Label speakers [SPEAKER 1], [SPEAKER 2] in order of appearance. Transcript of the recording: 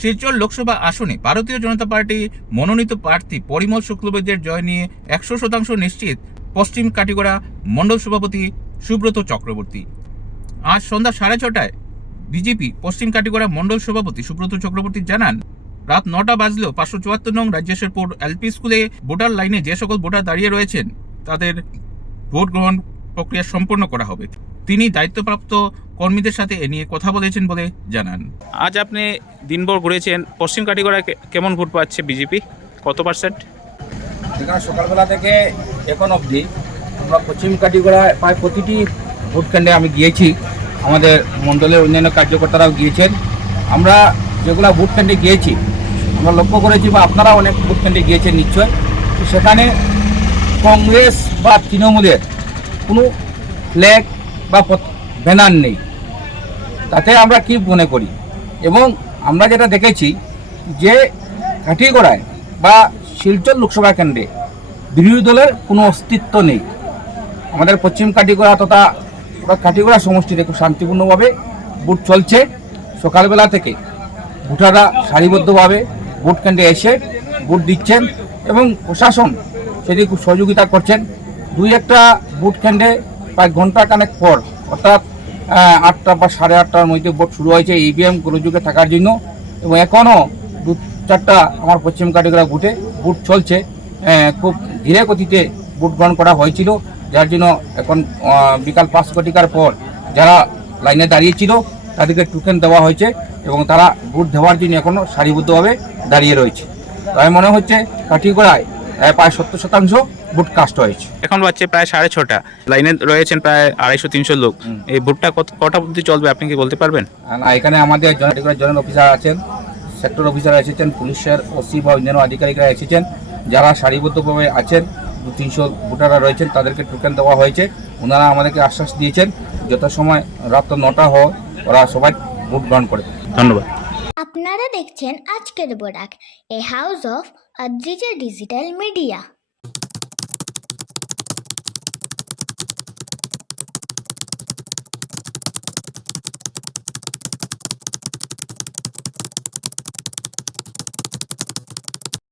[SPEAKER 1] শিলচর লোকসভা আসনে ভারতীয় জনতা পার্টি মনোনীত প্রার্থী পরিমল শুক্লবৈদ্যের জয় নিয়ে একশো শতাংশ নিশ্চিত পশ্চিম কাটিগড়া মণ্ডল সভাপতি সুব্রত চক্রবর্তী। আজ সন্ধ্যা সাড়ে ছটায় বিজেপি পশ্চিম কাটিগড়া মণ্ডল সভাপতি সুব্রত চক্রবর্তী জানান, রাত নটা বাজলেও পাঁচশো চুয়াত্তর নং রাজ্যেশ্বরপুর এলপি স্কুলে ভোটার লাইনে যে সকল ভোটার দাঁড়িয়ে রয়েছেন, তাদের ভোট গ্রহণ প্রক্রিয়া সম্পন্ন করা হবে। তিনি দায়িত্বপ্রাপ্ত কর্মীদের সাথে এ নিয়ে কথা বলেছেন বলে জানান।
[SPEAKER 2] আজ আপনি দিনভর ঘুরেছেন পশ্চিম কাটিগড়ায় কে- কেমন ভোট পাচ্ছে বিজেপি? কত পার্সেন্ট
[SPEAKER 3] এখানে সকালবেলা থেকে এখন অবধি আমরা পশ্চিম কাটিগড়ায় প্রায় প্রতিটি ভোট কেন্দ্রে আমি গিয়েছি। আমাদের মণ্ডলের অন্যান্য কার্যকর্তারাও গিয়েছেন। আমরা যেগুলো ভোট কেন্দ্রে গিয়েছি আমরা লক্ষ্য করেছি বা আপনারা অনেক ভোট কেন্দ্রে গিয়েছেন নিশ্চয় তো সেখানে কংগ্রেস বা তৃণমূলের কোনো ফ্ল্যাগ বা ব্যানার নেই। তাতে আমরা কি মনে করি? এবং আমরা যেটা দেখেছি যে কাঠিগড়ায় বা শিলচর লোকসভা কেন্দ্রে বিরোধী দলের কোনো অস্তিত্ব নেই। আমাদের পশ্চিম কাটিগড়া তথা পুরো কাটিগড়া সমষ্টিতে খুব শান্তিপূর্ণভাবে ভোট চলছে। সকালবেলা থেকে ভোটাররা সারিবদ্ধভাবে ভোট কেন্দ্রে এসে ভোট দিচ্ছেন এবং প্রশাসন সেটি খুব সহযোগিতা করছেন। দুই একটা ভোট কেন্দ্রে প্রায় ঘণ্টা কানেক পর অর্থাৎ আটটা বা সাড়ে আটটার মধ্যে ভোট শুরু হয়েছে ইভিএম গোলযোগে থাকার জন্য। এবং এখনও দু চারটা আমার পশ্চিম কাটিগড়া ভোটে ভোট চলছে খুব ধীরে গতিতে ভোট গ্রহণ করা হয়েছিল। যার জন্য এখন বিকাল পাঁচ ঘটিকার পর যারা লাইনে দাঁড়িয়েছিল তাদেরকে টোকেন দেওয়া হয়েছে এবং তারা ভোট দেওয়ার জন্য এখনও সারিবদ্ধভাবে দাঁড়িয়ে রয়েছে। তাই মনে হচ্ছে কাঠিগড়ায় আহ, প্রায় সত্তর শতাংশ ভোট কাস্ট হয়েছে।
[SPEAKER 2] এখন বাজছে প্রায় সাড়ে ছটা। লাইনে রয়েছেন প্রায় আড়াইশো তিনশো লোক। এই ভোটটা কত কটা অবধি চলবে আপনি কি বলতে পারবেন?
[SPEAKER 3] আর এখানে আমাদের জনগণ অফিসার আছেন সেক্টর অফিসার এসেছেন পুলিশের ওসি বা অন্যান্য আধিকারিকরা এসেছেন যারা সারিবদ্ধভাবে আছেন দু তিনশো ভোটাররা রয়েছেন তাদেরকে টোকেন দেওয়া হয়েছে। ওনারা আমাদেরকে আশ্বাস দিয়েছেন যথাসময় রাত নটা হয় ওরা সবাই ভোট গ্রহণ করে
[SPEAKER 2] ধন্যবাদ।
[SPEAKER 4] আপনারা দেখছেন আজকের Barak a house of Advijay digital media.